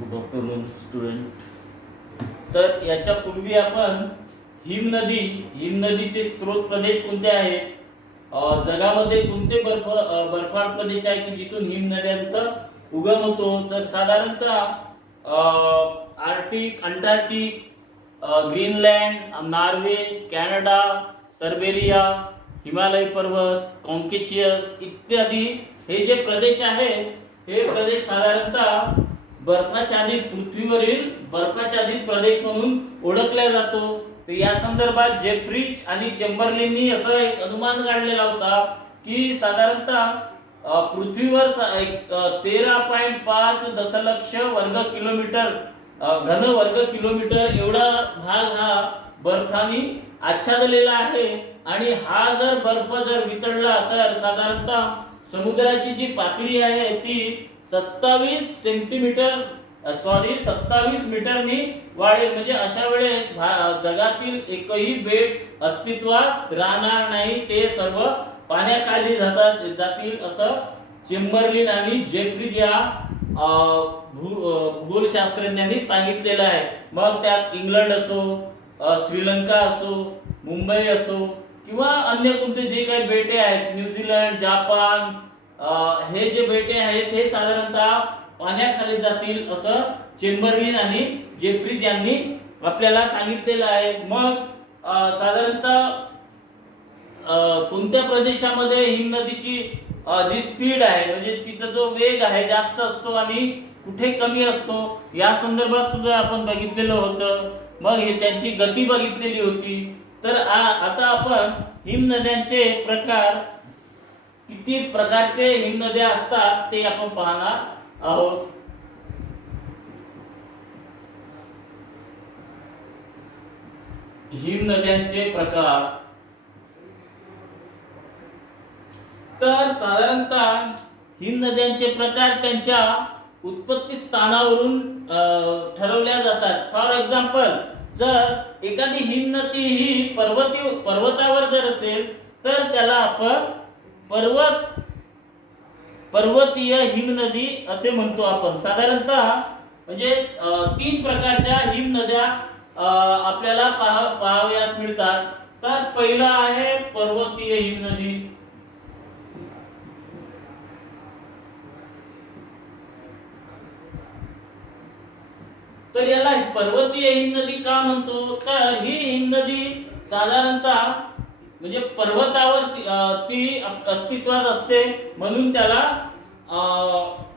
Good afternoon student. तर याच्यापूर्वी आपण हिमनदीचे स्त्रोत प्रदेश कोणते आहेत, जगामध्ये कोणते बर्फाळ प्रदेश आहे की जिथून हिमनद्यांचा उगम होतो, तर साधारणतः Arctic, Antarctic, Greenland, Norway, Canada, Siberia, Himalaya पर्वत, कॉकेशियस इत्यादी हे जे प्रदेश आहे, हे प्रदेश साधारणतः बर्फाच्छादित, पृथ्वीवरील बर्फाच्छादित प्रदेश म्हणून ओळखला जातो. तर या संदर्भात जेफ्रीज आणि चेंबरलिननी असं एक अनुमान काढलेला होता की साधारणतः पृथ्वीवर 13.5 दशलक्ष वर्ग किलोमीटर, घन वर्ग किलोमीटर एवढा भाग हा बर्फाने आच्छादलेला आहे. आणि हा जर बर्फ जर वितळला तर साधारणतः समुद्राची जी पातळी आहे ती 27 मीटरनी वाढेल. म्हणजे अशा वेळेस जगातील एकही बेट अस्तित्वात राहणार नाही, ते सर्व पाण्याखाली जातील असं चेंबरलिन आणि जेफ्रीज या भूगोलशास्त्रज्ञांनी सांगितलेलं आहे. मग त्यात इंग्लंड असो, श्रीलंका असो, मुंबई असो किंवा अन्य कोणते जे काही बेटे आहेत, न्यूझीलंड, जापान, हे जे बेटे आहेत हे साधारणतः पाण्याखाली जातील असं चेंबरलिन आणि जेफ्रीज यांनी आपल्याला सांगितलेलं आहे. मग साधारणतः कोणत्या प्रदेशामध्ये हिमनदीची जी स्पीड आहे, म्हणजे तिचा जो वेग आहे जास्त असतो आणि कुठे कमी असतो, या संदर्भात सुद्धा आपण बघितलेलं होतं. मग हे त्यांची गती बघितलेली होती. तर आता आपण हिमनद्यांचे प्रकार, किती प्रकारचे हिमनद्या असतात ते आपण पाहणार आहोत. हिमनद्यांचे प्रकार. तर साधारणतः हिमनद्यांचे प्रकार त्यांच्या उत्पत्ती स्थानावरून ठरवल्या जातात. फॉर एक्झाम्पल, जर एखादी हिमनदी ही पर्वतावर जर असेल तर त्याला आपण पर्वतीय हिमनदी असे म्हणतो आपण. साधारणतः म्हणजे 3 प्रकारच्या हिमनद्या आपल्याला पाहावयास मिळतात. तर पहिला आहे पर्वतीय हिमनदी. तर याला पर्वतीय हिमनदी का म्हणतो, तर ही हिमनदी साधारणतः म्हणजे पर्वतावर ती अस्तित्वात असते, म्हणून त्याला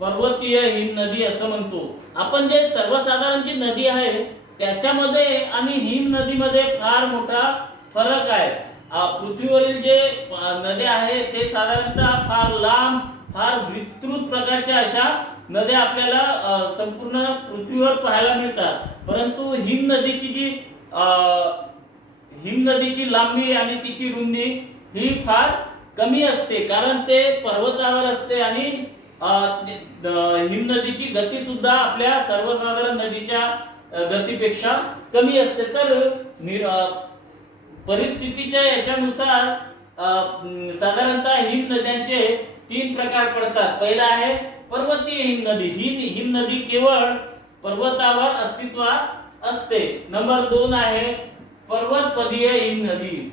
पर्वतीय हिमनदी असं म्हणतो आपण. जे सर्वसाधारण जी नदी आहे त्याच्यामध्ये आणि हिमनदीमध्ये फार मोठा फरक आहे. पृथ्वीवरील जे नद्या आहेत ते साधारणतः फार लांब, फार विस्तृत प्रकारच्या अशा नद्या आपल्याला संपूर्ण पृथ्वीवर पाहायला मिळतात. परंतु हिमनदीची लांबी आणि तिची रुंदी ही फार कमी असते, कारण ते पर्वतावर असते. आणि हिमनदीची गती सुद्धा आपल्या सर्वसाधारण नदीच्या गतीपेक्षा कमी असते. तर परिस्थितीच्या याच्यानुसार साधारणतः हिमनद्यांचे 3 प्रकार पडतात. पहिला आहे पर्वतीय हिमनदी. ही हिमनदी केवळ पर्वतावर अस्तित्वात असते. नंबर 2 आहे पर्वतपदीय हिमनदी.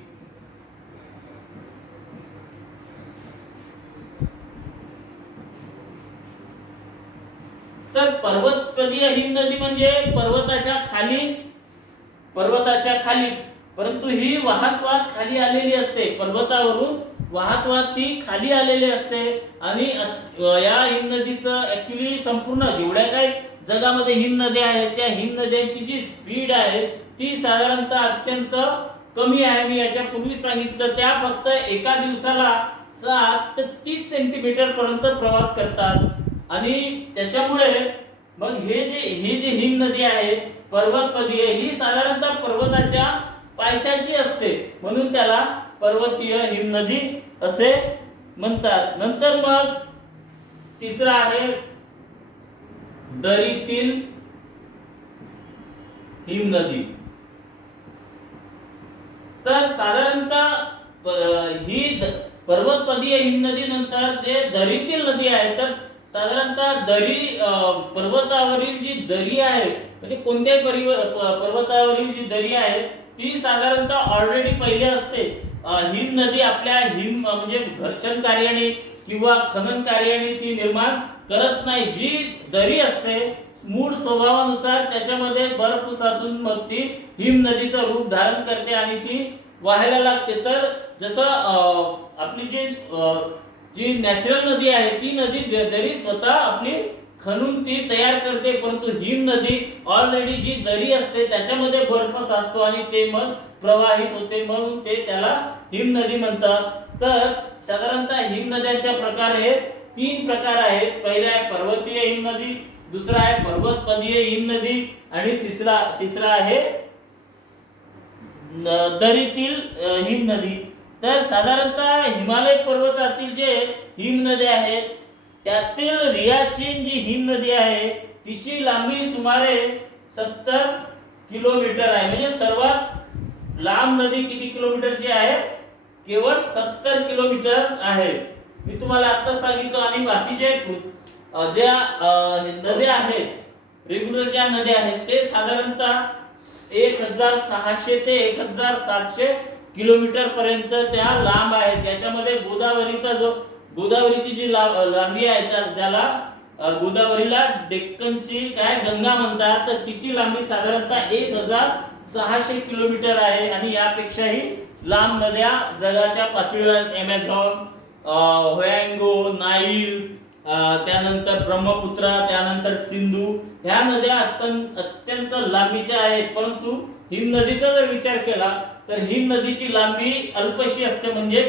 तर पर्वतपदीय हिमनदी म्हणजे पर्वताच्या खाली, परंतु ही वाहत खाली आलेली असते. पर्वतावरून वाहत ती खाली आलेली असते. आणि या हिमनदीचं ऍक्च्युली संपूर्ण जेवढ्या काही जगामध्ये हिमनद्या आहेत त्या हिमनद्यांची जी स्पीड आहे ती साधारणतः अत्यंत कमी आहे. मी याच्यापूर्वी सांगितलं, त्या फक्त एका दिवसाला 7 ते 30 सेंटीमीटर पर्यंत प्रवास करतात. आणि त्याच्यामुळे मग हे जे हिमनदी आहे पर्वतपदीय, ही साधारणतः पर्वताच्या पायथ्याशी असते, म्हणून त्याला पर्वतीय हिमनदी असे म्हणतात. नंतर मग तिसरा आहे दरीतील हिमनदी. तर साधारणतः ही पर्वतपदीय हिमनदी नंतर जे दरीतील नदी आहे, तर साधारणतः पर्वतावरील जी दरी आहे, म्हणजे कोणत्याही पर्वतावरील जी दरी आहे ती साधारणतः ऑलरेडी पहिले असते. हिम नदी आपल्या म्हणजे घर्षण कार्याने किंवा खनन कार्याने ती निर्माण करत नाही. जी दरी असते मूळ स्वभावानुसार त्याच्यामध्ये बर्फ साचून मग ती हिम नदीचं रूप धारण करते आणि ती वाहायला लागते. तर जसं आपली जी नॅचरल नदी आहे ती नदी दरी स्वतः आपली खणून ती तयार करते, परंतु हिम नदी ऑलरेडी जी दरी असते त्याच्यामध्ये बर्फ साचतो आणि ते मग प्रवाहित होते, म्हणून ते त्याला हिम नदी म्हणतात. तर साधारणतः हिम नद्यांच्या प्रकार हे 3 प्रकार आहेत. पहिला आहे पर्वतीय हिम नदी, दुसरा आहे पर्वतमधीय हिम नदी आणि तिसरा आहे दरीतील हिम नदी. तर साधारणतः हिमालय पर्वतातील जे हिम नद्या आहेत त्यातील रियाचीन जी हिम नदी आहे तिची लांबी सुमारे 70 किलोमीटर आहे. म्हणजे सर्वात लांब नदी किती किलोमीटरची आहे? केवळ 70 किलोमीटर आहे. मी तुम्हाला आता सांगितलं. आणि बाकीचे ज्या नद्या आहेत, रेग्युलर ज्या नद्या आहेत ते साधारणतः 1600 ते 1700 किलोमीटर पर्यंत त्या लांब आहेत. त्याच्यामध्ये गोदावरीची जी लांबी आहे ज्याला गोदावरीला डेक्कनची गंगा म्हणतात, तर तिची लांबी साधारणतः 1600 किलोमीटर आहे. आणि यापेक्षाही लांब नद्या जगाच्या पातळीवर ॲमेझॉन, होयांगो, नाईल, त्यानंतर ब्रह्मपुत्रा, त्यानंतर सिंधू, ह्या नद्या अत्यंत लांबीच्या आहेत. परंतु हिम नदीचा जर विचार केला तर हिम नदीची लांबी अल्पशी असते, म्हणजे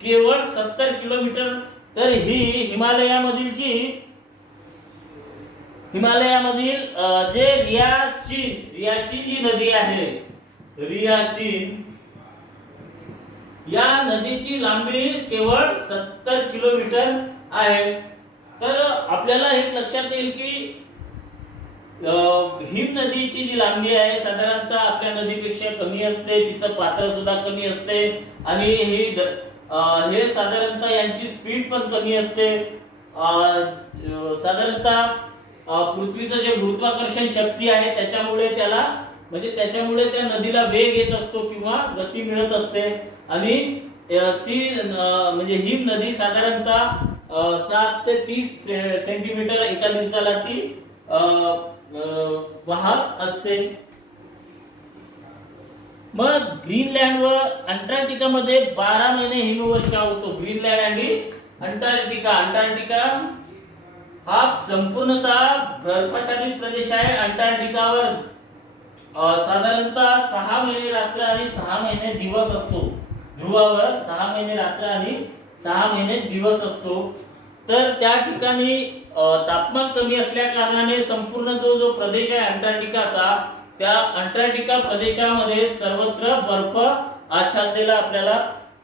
केवळ 70 किलोमीटर. तर ही हिमालयामधील जे रियाचीन जी नदी आहे, रियाचीन या नदीची लांबी केवळ 70 किलोमीटर आहे. तर आपल्याला हे लक्षात येईल की हिम नदीची जी लांबी आहे साधारणतः आपल्या नदीपेक्षा कमी असते, तिचं पात्र सुद्धा कमी असते आणि हे साधारणतः यांची स्पीड पण कमी असते. साधारणतः पृथ्वीचं जे गुरुत्वाकर्षण शक्ती आहे त्याच्यामुळे त्याच्यामुळे त्या नदीला वेग येत असतो किंवा गती मिळत असते. आणि ती म्हणजे हिम नदी साधारणतः 7 ते 30 सेंटीमीटर एका दिवसाला ती वाहत असते. मग ग्रीनलँड व अंटार्क्टिका मध्ये 12 महिने हिमवर्षाव होतो. ग्रीनलँड आणि अंटार्क्टिका हा संपूर्णतः बर्फाच्छादित प्रदेश आहे. अंटार्क्टिकावर साधारणतः 6 महिने रात्र आणि 6 महिने दिवस असतो. ध्रुवावर 6 महिने रात्र आणि 6 महिने दिवस असतो. तर त्या ठिकाणी तापमान कमी असल्या कारणाने संपूर्ण जो प्रदेश आहे अंटार्क्टिकाचा, त्या अंटार्क्टिका प्रदेशामध्ये सर्वत्र बर्फ आच्छादलेला आपल्याला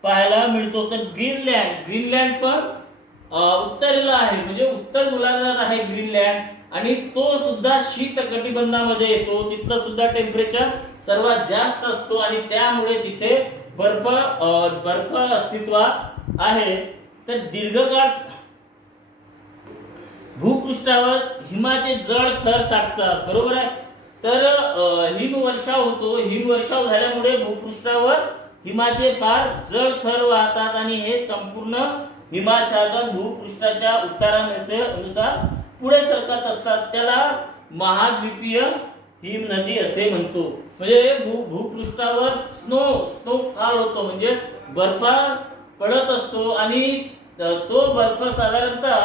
पाहायला मिळतो. तर ग्रीनलँड पण उत्तरेला आहे, म्हणजे उत्तर गोलार्धात आहे ग्रीनलँड, आणि तो सुद्धा शीत कटिबंधामध्ये येतो. तिथलं सुद्धा टेम्परेचर सर्वात जास्त असतो आणि त्यामुळे तिथे बर्फ अस्तित्वात आहे. तर दीर्घकाळ भूपृष्ठावर हिमाचे जड थर साठतात, बरोबर आहे. तर हिमवर्षाव होतो. हिमवर्षाव झाल्यामुळे भूपृष्ठावर हिमाचे फार जड थर वाहतात आणि हे संपूर्ण हिमाच्छादन भूपृष्ठाच्या उतारानुसार पुढे सरकत असतात. त्याला महाद्वीपीय हिम नदी असे म्हणतो. म्हणजे भूपृष्ठावर स्नोफॉल होतो, म्हणजे बर्फ पडत असतो आणि तो बर्फ साधारणतः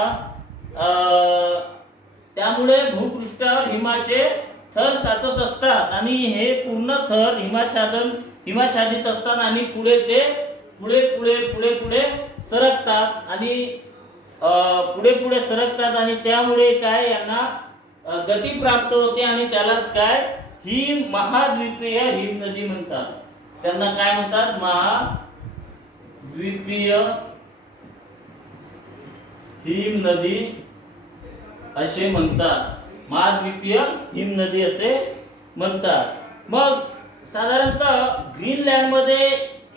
त्यामुळे भूपृष्ठावर हिमाचे थर साचत असतात आणि हे पूर्ण थर हिमाच्छादित असतात आणि पुढे सरकतात आणि पुढे सरकतात आणि त्यामुळे यांना गती प्राप्त होते आणि त्यालाच ही महाद्वीपीय हिम नदी म्हणतात. त्यांना काय म्हणतात? महाद्वीपीय हिम नदी असे म्हणतात. महाद्वीपीय हिम नदी असे म्हणतात. मग साधारणतः ग्रीनलँडमध्ये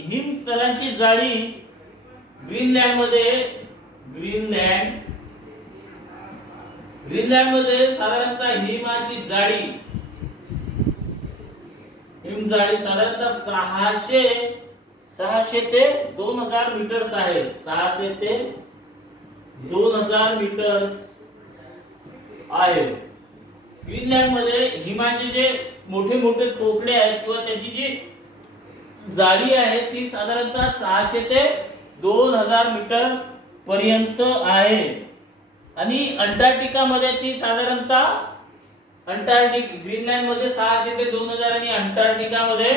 हिम स्तरांची जाडी ग्रीनलँडमध्ये साधारणतः हिम जाडी साधारणतः 600 ते 2000 मीटर्स आहे. 600 ते 2000 मीटर्स आहे. ग्रीनलँडमध्ये हिमाचे जे मोठे मोठे पोकळे आहेत किंवा त्याची जी जाडी आहे ती साधारणतः 600 ते 2000 मीटर पर्यंत आहे. आणि अंटार्क्टिकामध्ये ती साधारणतः ग्रीनलँडमध्ये 600 ते 2000 आणि अंटार्क्टिकामध्ये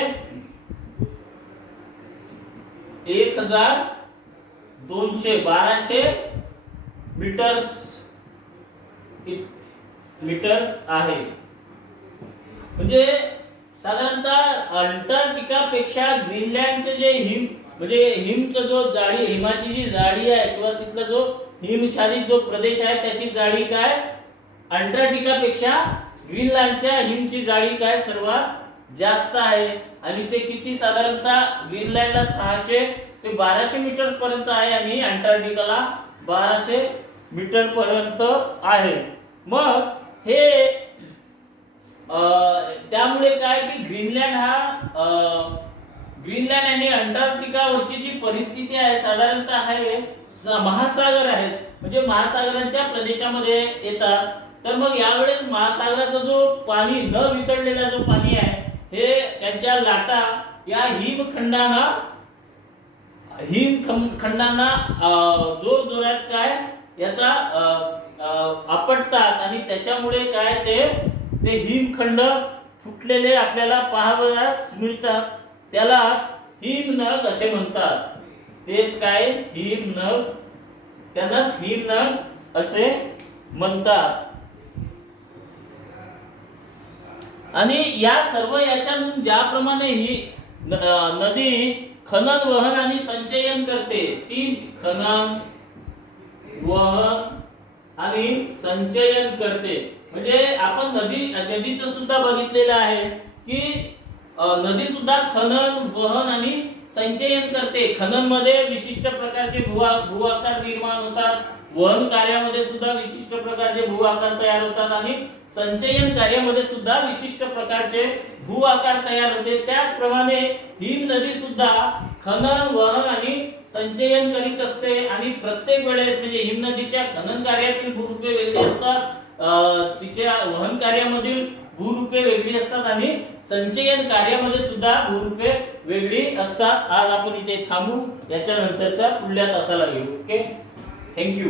1200 मीटर्स आहे. म्हणजे साधारणतः अंटार्क्टिकापेक्षा ग्रीनलँडचे जे म्हणजे हिमचं जो जाडी हिमाची जी जाडी आहे किंवा तिथला जो हिमच्छादित जो प्रदेश आहे त्याची जाडी काय अंटार्क्टिकापेक्षा ग्रीनलँडच्या हिमची जाडी काय सर्वात जास्त आहे. आणि ते किती साधारणतः ग्रीनलँडला 600 ते 1200 मीटर्स पर्यंत आहे आणि अंटार्क्टिकाला 1200 मीटर पर्यंत आहे. मग हे त्यामुळे काय की ग्रीनलँड आणि अंटार्क्टिकावरची जी परिस्थिती आहे साधारणतः आहे महासागर आहेत म्हणजे महासागरांच्या प्रदेशामध्ये येतात. तर मग यावेळेस महासागराचा जो पाणी न वितळलेला जो पाणी आहे हे त्यांच्या लाटा या हिमखंडांना जोर जोरात काय याचा आपटतात आणि त्याच्यामुळे काय ते हिमखंड फुटलेले आपल्याला पाहावयास मिळतात. त्यालाच हिमनग असे म्हणतात. तेच काय हिमनग, त्यांनाच हिमनग असे म्हणतात. आणि या सर्व याच्यातून ज्याप्रमाणे ही नदी खनन वहन आणि संचयन करते, ती खनन वहन आणि संचयन करते. म्हणजे आपण नदीचं सुद्धा बघितलेलं आहे की नदी सुद्धा खनन वहन आणि संचयन करते. खनन मध्ये विशिष्ट प्रकारचे भूआकार निर्माण होतात, वहन कार्यामध्ये सुद्धा विशिष्ट प्रकारचे भूआकार तयार होतात आणि संचयन कार्यामध्ये सुद्धा विशिष्ट प्रकारचे भूआकार तयार होते. त्याचप्रमाणे हिम नदी सुद्धा खनन वहन आणि संचयन करीत असते. आणि प्रत्येक वेळेस म्हणजे हिम नदीच्या खनन कार्यातील भूरूपे वेगळी असतात, तिच्या वहन कार्यामधील भूरूपे वेगळी असतात आणि संचयन कार्यामध्ये सुद्धा भूरूपे वेगळी असतात. आज आपण इथे थांबू, याच्या नंतरच्या पुढल्या तासाला घेऊ. Okay, thank you.